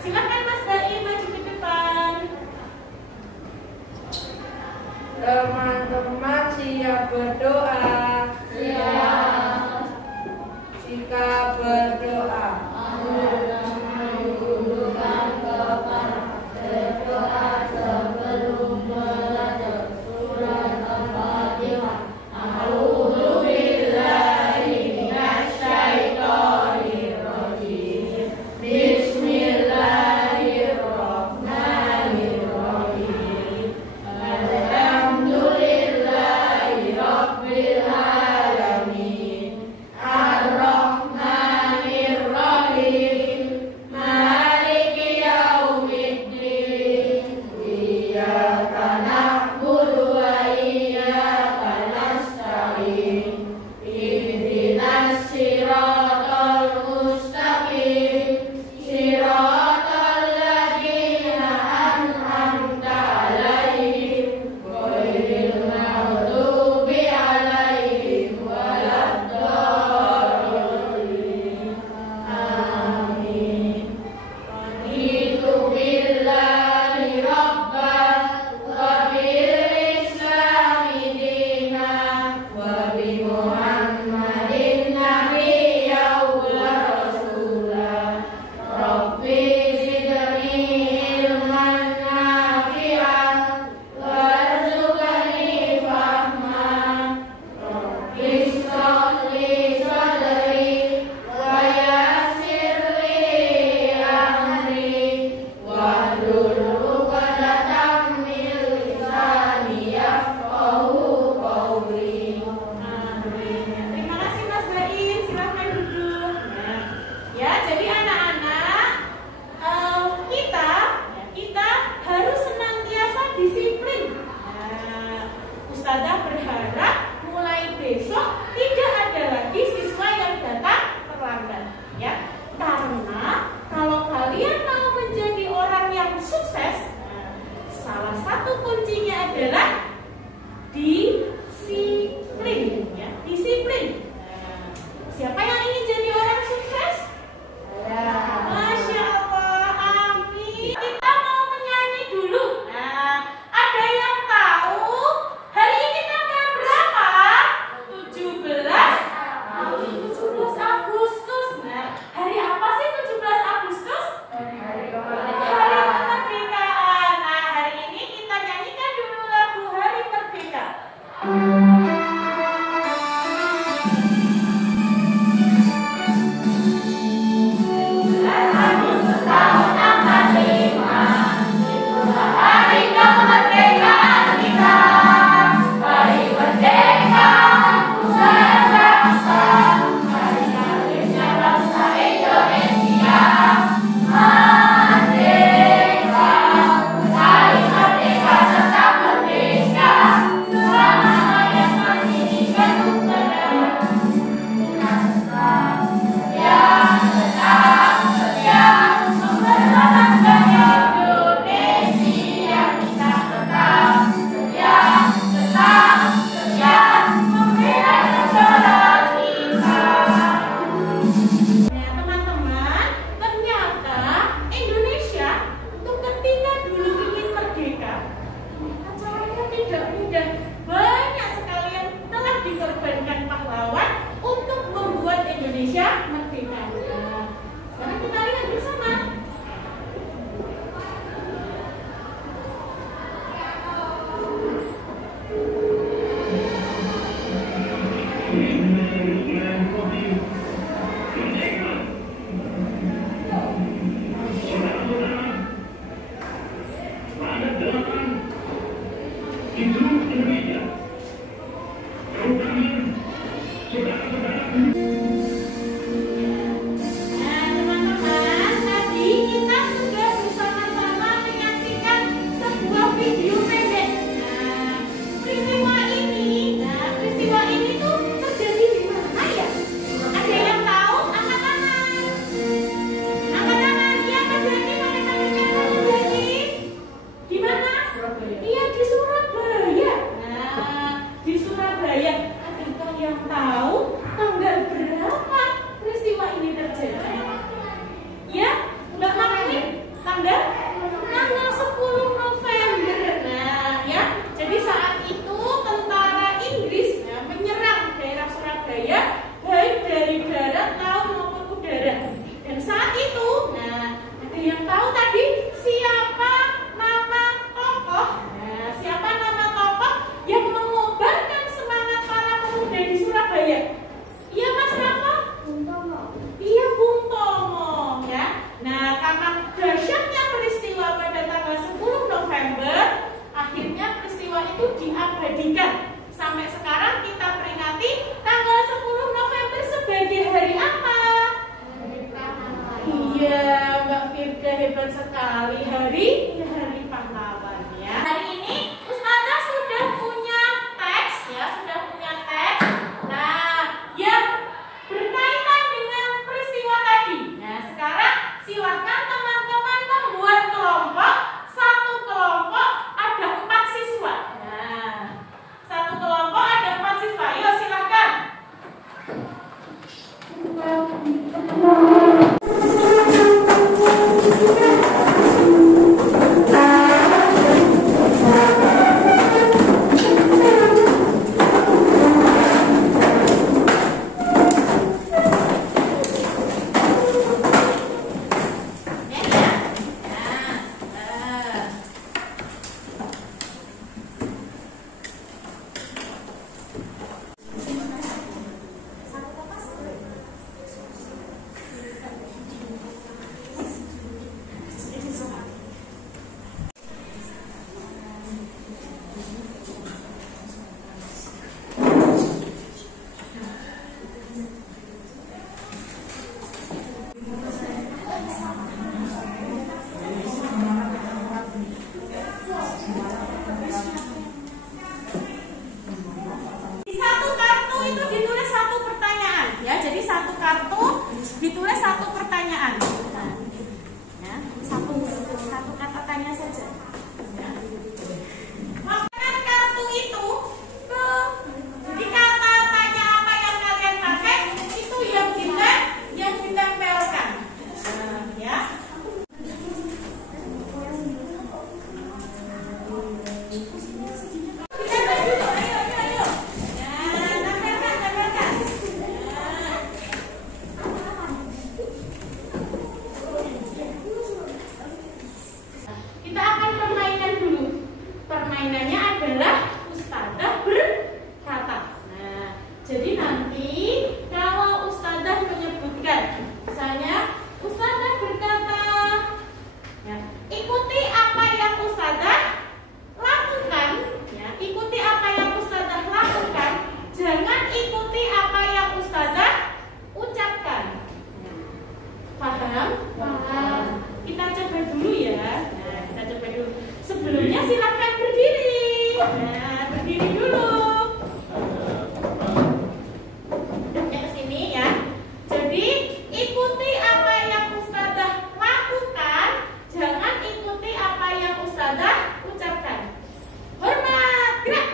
Silakan Mas Dai maju ke depan. Teman-teman siap berdoa. Siap. Sikap berdoa. Menundukkan kepala, berdoa sebelum belajar surat Al-Fatihah. A'udzu billahi minasyaitonir rajim. Bismillahirrahmanirrahim. Alhamdulillahi rabbil alamin. Ar-Rahmanir Rahim. Maliki yaumiddin. Iyyaka na'budu wa iyyaka nasta'in. Ihdinas siratal mustaqim. Siratal ladzina an'amta 'alaihim ghairil maghdubi 'alaihim waladdallin. Amin. Raditu billahi rabban wa bil islami dinan wa bi Muhammadin nabiyyan wa rasulan. Rabbi zidni ilman nafi'an warzuqni fahman. Rabbi ishrah li sadri wa yassir li amri wahlul 'uqdatam min lisani yafqahu qawli. Amin. Terima kasih Mas Bain, silahkan duduk. Nah, ya, jadi anak-anak, kita harus senantiasa disiplin. Nah, Ustazah berharap mulai besok tidak ada lagi siswa yang datang terlambat, ya. Karena kalau kalian mau menjadi orang yang sukses, salah satu kuncinya adalah disiplin, ya, disiplin. Siapa yang ingin jadi orang sukses? Masya Allah, amin. Kita mau menyanyi dulu. Nah, ada yang tahu hari ini tanggal berapa? 17 Agustus. Nah, hari apa sih 17 Agustus? Hari kemerdekaan. Nah, hari ini kita nyanyikan dulu lagu Hari Merdeka. hebat sekali, hari pahlawan ya. Hari ini Ustazah sudah punya teks ya, sudah punya teks. Nah, yang berkaitan dengan peristiwa tadi. Nah, sekarang silakan teman-teman membuat kelompok. Satu kelompok ada 4 siswa. Nah, satu kelompok ada 4 siswa. Yuk silakan. Ditulis satu pertanyaan. Nah, ya, satu kata tanya saja. Ya. Masukkan kartu itu ke, jadi kata tanya apa yang kalian pakai itu yang ditempelkan. Nah, ya. Permainannya adalah Ustazah berkata. Nah, jadi nanti kalau Ustazah menyebutkan, misalnya Ustazah berkata, ya, ikuti apa yang Ustazah lakukan, ya, ikuti apa yang Ustazah lakukan, jangan ikuti apa yang Ustazah ucapkan. Paham? Paham. Kita coba dulu ya. Nah, kita coba dulu. Sebelumnya silakan berdiri. Nah, berdiri dulu. Duduknya ke sini ya. Jadi ikuti apa yang Ustazah lakukan, jangan ikuti apa yang Ustazah ucapkan. Hormat, gerak.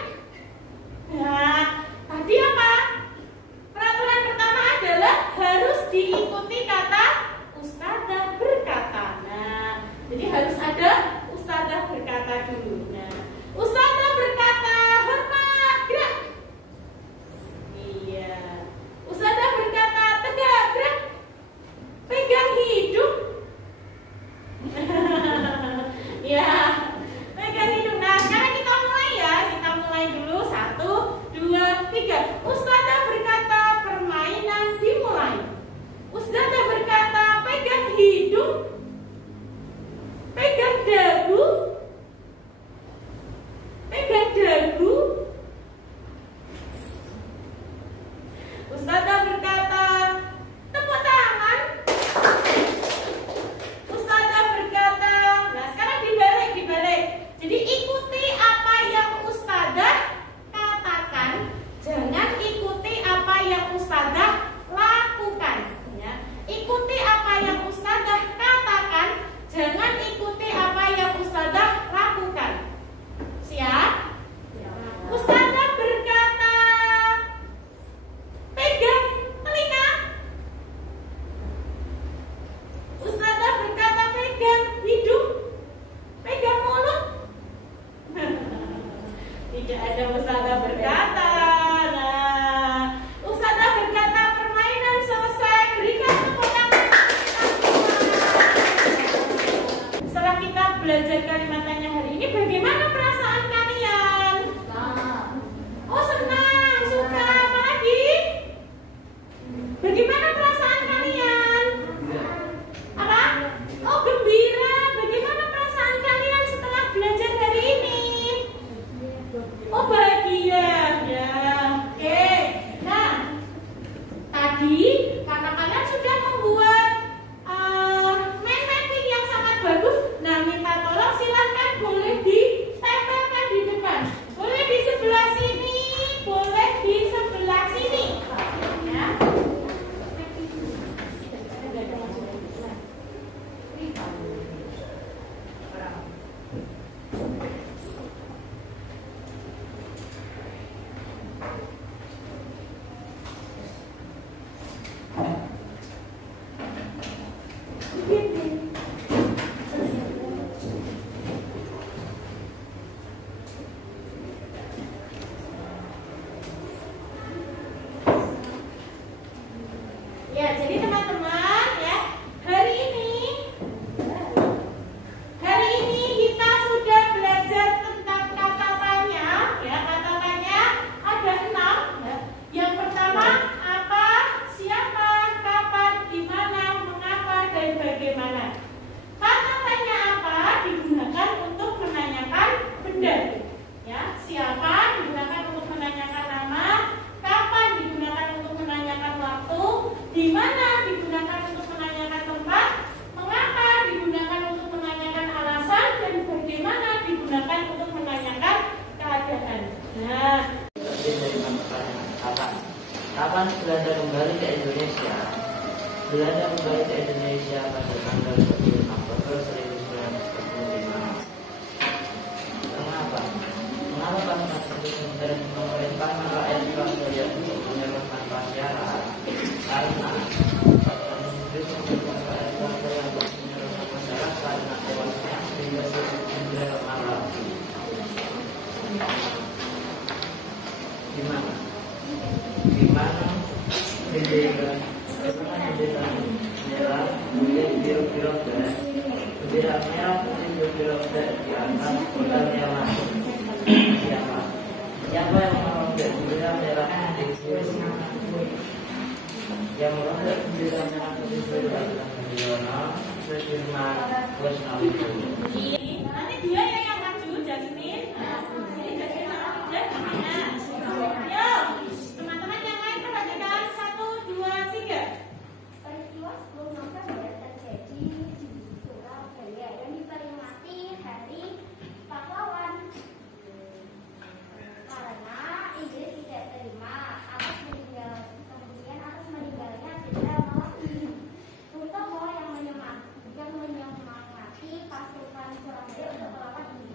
Nah, tadi apa? Peraturan pertama adalah harus diikuti kata Ustazah berkata. Nah, jadi harus ada Ustazah berkata dulu. Nah, Ustazah berkata, hormat, gerak. Iya. Ustazah berkata, tegak, gerak. Pegang hidung. Ya, pegang hidung. Nah, sekarang kita mulai ya. Kita mulai dulu. 1, 2, 3. Ustazah berkata, permainan dimulai. Ustazah berkata, pegang hidung. Pegang dagu. Pegang dagu. Ustazah berkata, tepuk tangan. Ustazah berkata, nah sekarang dibalik. Jadi ikuti apa yang Ustazah katakan, jangan ikuti Ya, jadi teman-teman ya, hari ini kita sudah belajar tentang kata tanya. Ya, kata tanya ada 6. Ya. Yang pertama apa, siapa, kapan, di mana, mengapa, dan bagaimana. Kata tanya apa digunakan untuk menanyakan benda. Ya, siapa digunakan untuk menanyakan nama, kapan digunakan untuk menanyakan waktu, di mana digunakan untuk menanyakan tempat, mengapa digunakan untuk menanyakan alasan, dan bagaimana digunakan untuk menanyakan keadaan. Nah, kapan Belanda kembali ke Indonesia? Belanda kembali ke Indonesia pada tanggal 10 Oktober 1945. Mengapa pasukan militer memerintahkan rakyat Surabaya untuk menyerahkan syarat? Karena pasukan Inggris memerintahkan rakyat Surabaya untuk menyerahkan syarat karena tewasnya Brigadir Jenderal Malabi. Di mana bendera merah putih biru dan bendera merah putih biru dan di atas kota merah. Siapa yang merobek bendera merah putih biru? Yang merobek bendera merah putih biru adalah Budiono, Sudirman, Kusnali. nanti dia yang maju, Jasmine. Jadi Jasmine aja gimana? Yo, teman-teman yang lain perhatikan 1, 2, 3. Peristiwa 10 November terjadi di Surabaya dan diperingati Hari Pahlawan karena Inggris tidak terima atas meninggalnya Jenderal Malabi. Bung Tomo yang menyemangati pasukan Surabaya untuk melawan Inggris.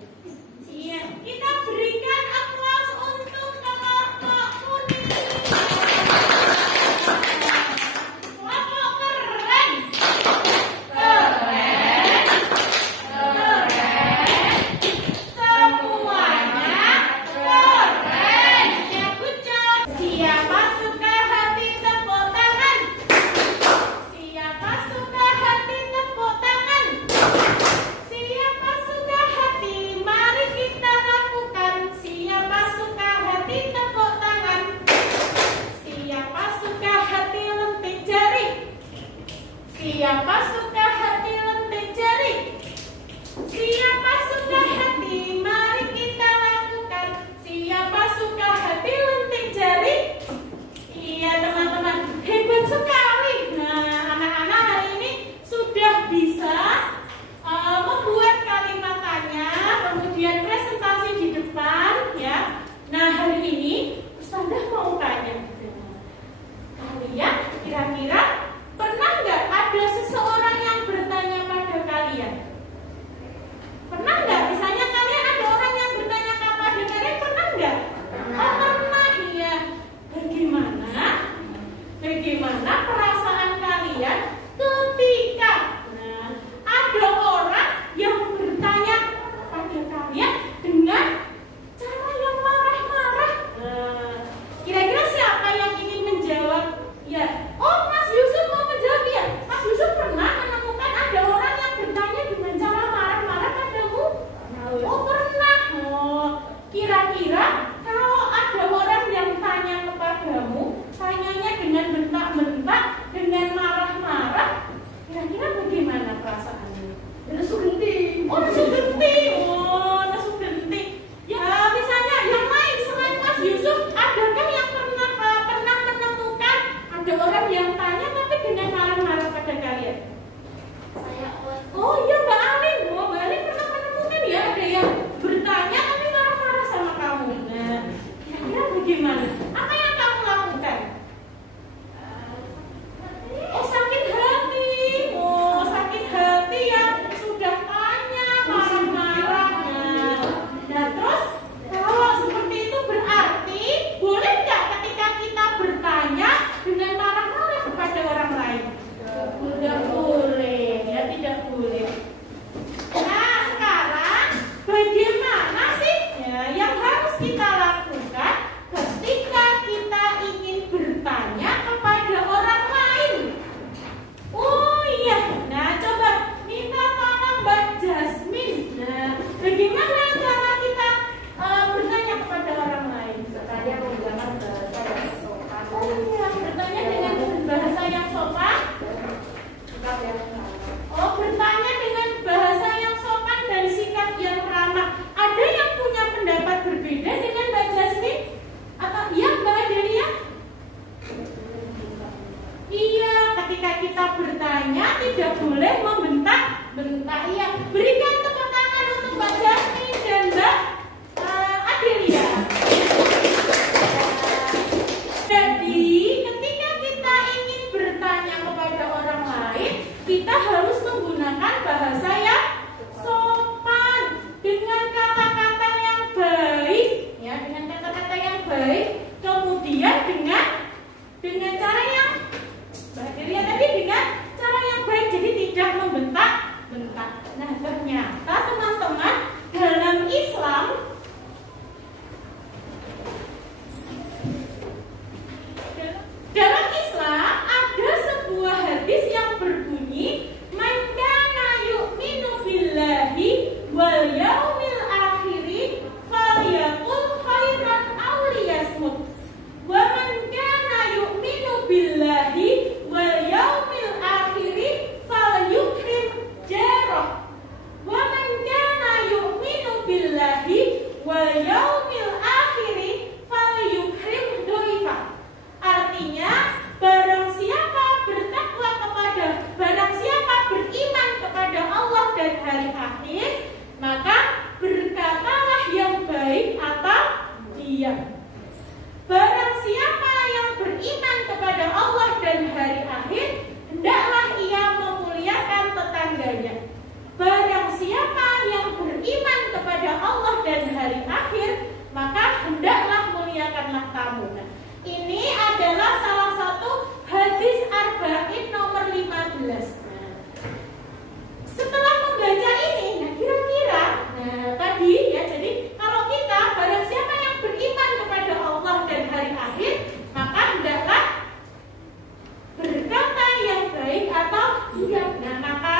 kita bertanya, tidak boleh membentak-bentak. Ya, berikan tepuk tangan untuk Mbak Jasmine dan Mbak Adelia. Jadi, ketika kita ingin bertanya kepada orang lain, kita harus menggunakan bahasa yang sopan dengan kata-kata yang baik, ya, dengan kata-kata yang baik. Kemudian dengan cara yang Mbak Adelia tadi dengan cara yang baik, jadi tidak membentak-bentak. Nah, ternyata teman-teman, dalam Islam ada sebuah hadis yang berbunyi, "Man kana yu'minu billahi wal yaumil akhiri falyaqul khairan aw liyasmut. Wa man kana yu'minu billahi wal yaumil akhiri falyukrim jarah. Wa man kana yu'minu billahi wal yaumil akhiri falyukrim dhaifah." Artinya, barang siapa beriman kepada Allah dan hari akhir, maka berkatalah yang baik atau diam. Barang siapa yang beriman kepada Allah dan hari akhir, hendaklah ia memuliakan tetangganya. Barang siapa yang beriman kepada Allah dan hari akhir, maka hendaklah muliakanlah kamu. Nah, ini adalah salah satu hadis Arba'in nomor 15. Setelah membaca ini, nah kira-kira, tadi ya, jadi kalau kita, barang siapa yang beriman kepada Allah dan hari akhir, maka hendaklah berkata yang baik atau diam. Nah, maka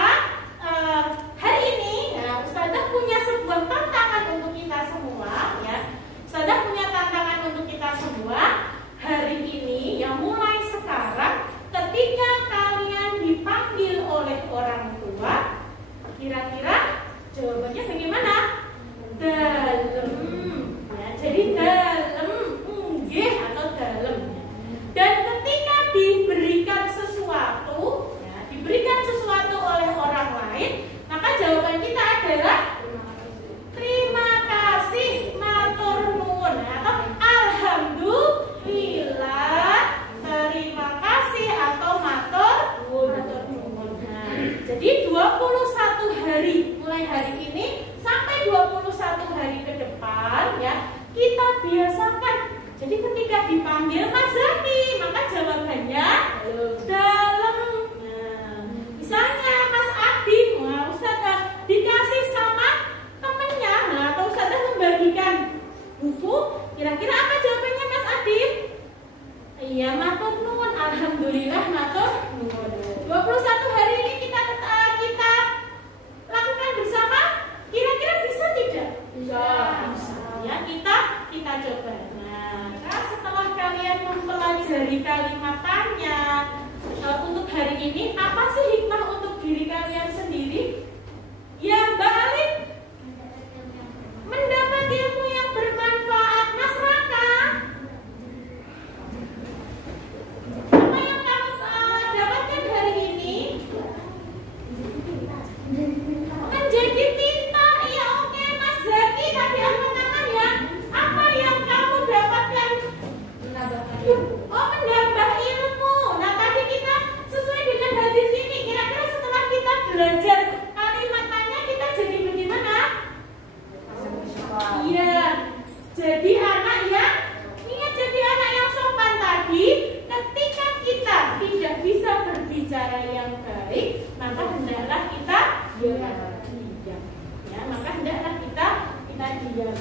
hari ini, Ustazah punya sebuah tantangan untuk kita semua, ya. Ustazah punya tantangan untuk kita semua. Hari ini, yang mulai sekarang, ketika kalian dipanggil oleh orang tua, kira-kira jawabannya bagaimana? Dalem. Ya, jadi dalem, nggih atau dalem. Dan ketika diberikan sesuatu, ya, diberikan sesuatu oleh orang lain, maka jawaban kita adalah terima kasih, matur nuwun, atau alhamdulillah, terima kasih, atau matur nuwun. Nah, jadi 21 hari mulai hari ini sampai 21 hari ke depan, ya, kita biasakan. Jadi ketika dipanggil Mas Zaki, maka jawabannya dalam. Nah, misalnya Mas Adi, Ustazah dikasih sama temennya, atau Ustazah membagikan buku, kira-kira apa jawabannya Mas Adi? Iya, matur nuwun, alhamdulillah, matur nuwun. 21 hari ini kita lakukan bersama, kira-kira bisa tidak? Bisa. Ya, kita coba. Nah, setelah kalian mempelajari kalimat tanya untuk hari ini, apa sih hikmah untuk diri kalian sendiri? Ya, Mbak Alin, mendapat ilmu yang bermanfaat. Mas Raka, apa yang kamu dapatkan hari ini? Menjadi pintar. Iya, oke. Mas Zaki, tadi angkat tangan ya. Apa yang kamu dapatkan? Oh, menambah ilmu. Nah, tadi kita sesuai dengan hadis ini, kira-kira setelah kita belajar kalimat tanya, kita jadi bagaimana? Iya, jadi anak yang ingat, jadi anak yang sopan tadi. Ketika kita tidak bisa berbicara yang baik, maka hendaklah kita diam. Ya, maka hendaklah kita diam.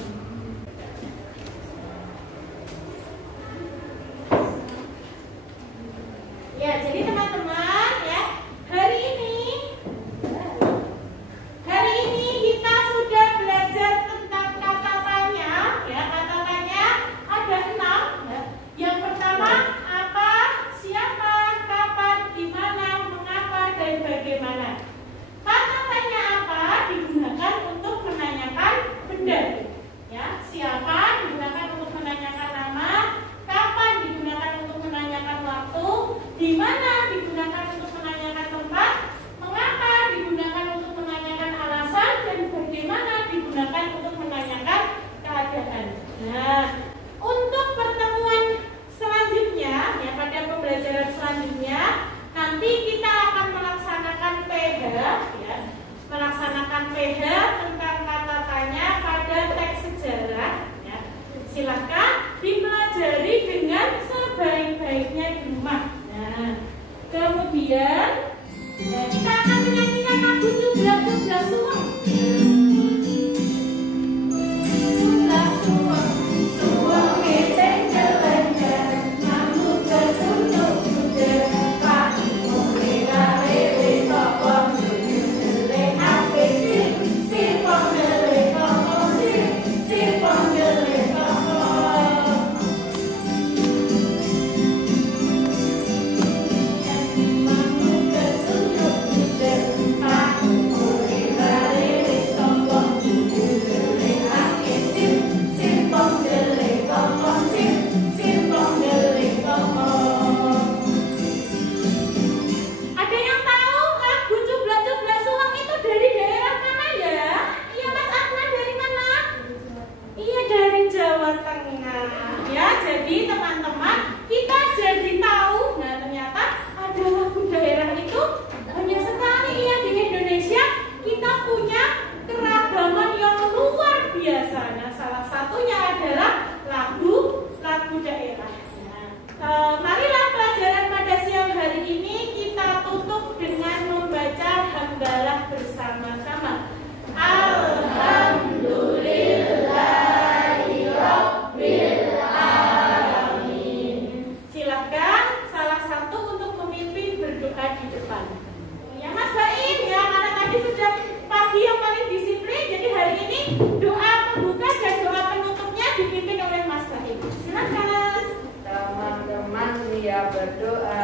berdoa.